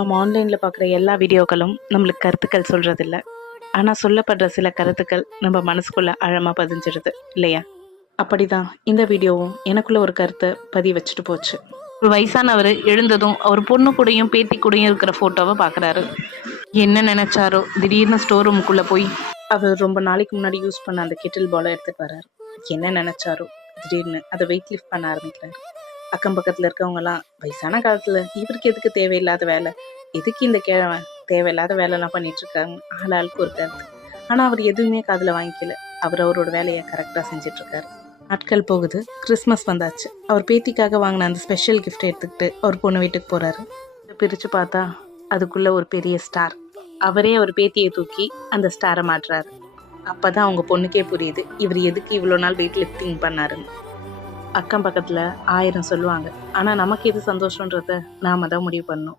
நம்ம ஆன்லைனில் பார்க்குற எல்லா வீடியோக்களும் நம்மளுக்கு கருத்துக்கள் சொல்கிறதில்ல. ஆனால் சொல்லப்படுற சில கருத்துக்கள் நம்ம மனசுக்குள்ளே ஆழமாக பதிஞ்சிடுது இல்லையா? அப்படிதான் இந்த வீடியோவும் எனக்குள்ள ஒரு கருத்தை பதிய வச்சுட்டு போச்சு. ஒரு வயசானவர் எழுந்ததும் அவர் பொண்ணு கூடயும் பேத்தி கூடயும் இருக்கிற ஃபோட்டோவை பார்க்குறாரு. என்ன நினைச்சாரோ திடீர்னு ஸ்டோர் ரூமுக்குள்ளே போய் அவர் ரொம்ப நாளைக்கு முன்னாடி யூஸ் பண்ண அந்த கெட்டில் பாலை எடுத்துட்டு வர்றாரு. என்ன நினைச்சாரோ திடீர்னு அதை வெயிட் லிஃப்ட் பண்ண ஆரம்பிக்கிறாரு. அக்கம் பக்கத்தில் இருக்கவங்கலாம் வயசான காலத்தில் இவருக்கு எதுக்கு தேவையில்லாத வேலை, எதுக்கு இந்த கிழமை தேவையில்லாத வேலைலாம் பண்ணிட்டு இருக்காங்க, ஆளாளுக்கு ஒரு கருத்து. ஆனால் அவர் எதுவுமே காதில் வாங்கிக்கல. அவர் அவரோட வேலையை கரெக்டாக செஞ்சிட்டு இருக்காரு. நாட்கள் போகுது. கிறிஸ்மஸ் வந்தாச்சு. அவர் பேத்திக்காக வாங்கின அந்த ஸ்பெஷல் கிஃப்ட் எடுத்துக்கிட்டு அவர் பொண்ணு வீட்டுக்கு போகிறாரு. பிரித்து பார்த்தா அதுக்குள்ளே ஒரு பெரிய ஸ்டார். அவரே அவர் பேத்தியை தூக்கி அந்த ஸ்டாரை மாட்டுறாரு. அப்போ தான் அவங்க பொண்ணுக்கே புரியுது இவர் எதுக்கு இவ்வளோ நாள் வெயிட் லிஃப்டிங் பண்ணாருன்னு. அக்கம் பக்கத்தில் 1000 சொல்லுவாங்க, ஆனால் நமக்கு எது சந்தோஷன்றத நாம தான் முடிவு பண்ணணும்.